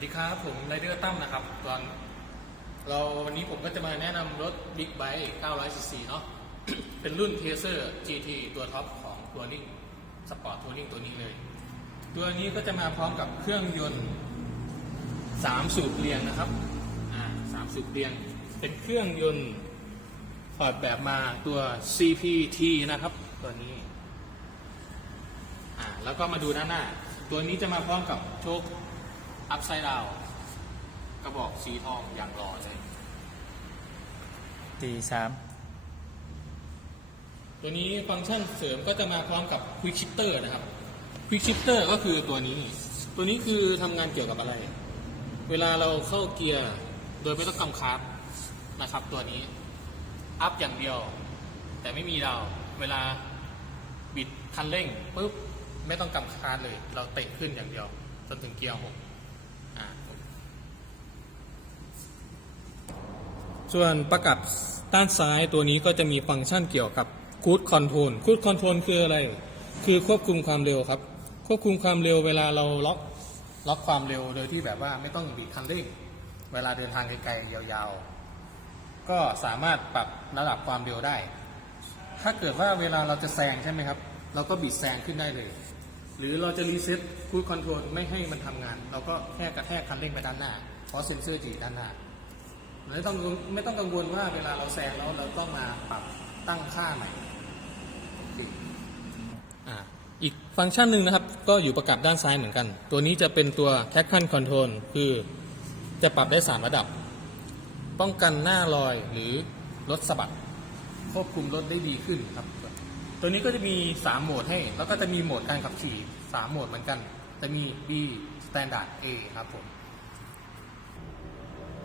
วัสดีครับผมไรเดอร์ตั้มนะครับตอนเราวันนี้ผมก็จะมาแนะนำรถ Big Bike 900 cc เนาะเป็นรุ่น t เ s e r GT ตัวท็อปของตัวริ่งสปอร์ตทัวริงตัวนี้เลย ตัวนี้ก็จะมาพร้อมกับเครื่องยนต์ 3 สูบเรียงนะครับอ่าสามสูบเรียง เป็นเครื่องยนต์ถอดแบบมาตัว CPT นะครับ ตัวนี้อ่าแล้วก็มาดูด้านหน้า ตัวนี้จะมาพร้อมกับโชค อัพไซด์ดาวกระบอกสีทองอย่างหล่อเลย ตีสามตัวนี้ฟังก์ชันเสริมก็จะมาพร้อมกับ Quick Shifter นะครับ Quick Shifter ก็คือตัวนี้ ตัวนี้คือทำงานเกี่ยวกับอะไร เวลาเราเข้าเกียร์โดยไม่ต้องกำคับนะครับ ตัวนี้ อัพอย่างเดียว แต่ไม่มีดาวเวลาบิดคันเร่งปุ๊บไม่ต้องกำคับเลย เราเตะขึ้นอย่างเดียว จนถึงเกียร์หกอ่า ส่วนประกับด้านซ้ายตัวนี้ก็จะมีฟังก์ชันเกี่ยวกับ Cruise Control Cruise Control คืออะไร คือควบคุมความเร็วครับ ควบคุมความเร็วเวลาเราล็อกล็อกความเร็วโดยที่แบบว่าไม่ต้องบีบคันเร่ง เวลาเดินทางไกลๆยาวๆ ก็สามารถปรับระดับความเร็วได้ ถ้าเกิดว่าเวลาเราจะแซงใช่ไหมครับ เราก็บิดแซงขึ้นได้เลย หรือเราจะรีเซ็ตคูดคอนโทรลไม่ให้มันทำงาน เราก็แค่กระแทกคันเร่งไปด้านหน้า เพราะเซ็นเซอร์จีด้านหน้า ไม่ต้องไม่ต้องกังวลว่าเวลาเราแซงแล้วเราต้องมาปรับตั้งค่าใหม่โอเคอ่าอีกฟังก์ชันหนึ่งนะครับ ก็อยู่ประกับด้านซ้ายเหมือนกัน ตัวนี้จะเป็นตัว traction control คือจะปรับได้ 3 ระดับ ป้องกันหน้าลอยหรือรถสะบัดควบคุมรถได้ดีขึ้นครับ ตัวนี้ก็จะมี 3 โหมดให้ แล้วก็จะมีโหมดการขับขี่ 3 โหมดเหมือนกัน จะมี B Standard A ครับผม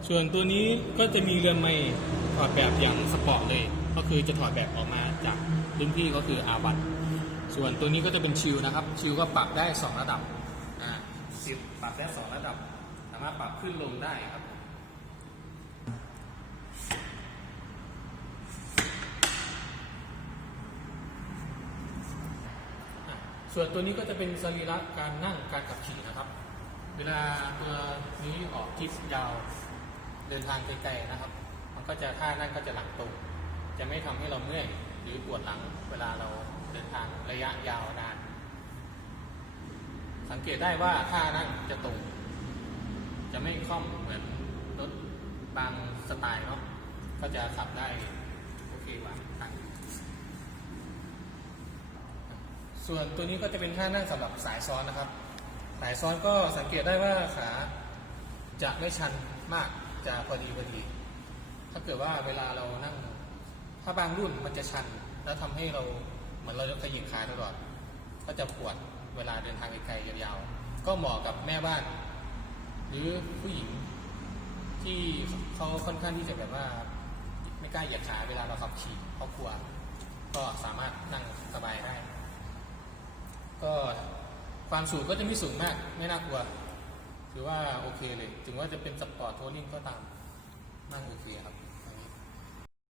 ส่วนตัวนี้ก็จะมีเรือนไม้ถอดแบบอย่างสปอร์ตเลย ก็คือจะถอดแบบออกมาจากรุ่นพี่ก็คืออาวัตส่วนตัวนี้ก็จะเป็นชิลนะครับ ชิลก็ปรับได้ 2 ระดับอ่าชิลปรับได้ 2 ระดับ สามารถปรับขึ้นลงได้ครับส่วนตัวนี้ก็จะเป็นสรีระการนั่งการขับขี่นะครับ เวลาตัวนี้ออกทริปยาว เดินทางไกลๆนะครับ มันก็จะท่านั่งก็จะหลังตรงจะไม่ทำให้เราเมื่อยหรือปวดหลังเวลาเราเดินทางระยะยาวนาน สังเกตได้ว่าท่านั่งจะตรง จะไม่คล่อมเหมือนรถบางสไตล์เนาะก็จะขับได้โอเคกว่าตั้งส่วนตัวนี้ก็จะเป็นท่านั่งสำหรับสายซ้อนนะครับ สายซ้อนก็สังเกตได้ว่าขาจะไม่ชันมาก จะพอดีพอดี ถ้าเกิดว่าเวลาเรานั่ง ถ้าบางรุ่นมันจะชัน แล้วทำให้เราเหมือนเราจะขยิบขาตลอด ก็จะปวดเวลาเดินทางไกลๆยาวๆ ก็เหมาะกับแม่บ้าน หรือผู้หญิงที่เขาค่อนข้างที่จะแบบว่า ไม่กล้าเหยียดขาเวลาเราขับขี่เพราะกลัว ก็สามารถนั่งสบายได้ ก็ความสูงก็จะไม่สูงมาก ไม่น่ากลัว ถือว่าโอเคเลย ถึงว่าจะเป็นสปอร์ตทัวริงก็ตามนั่งโอเคครับ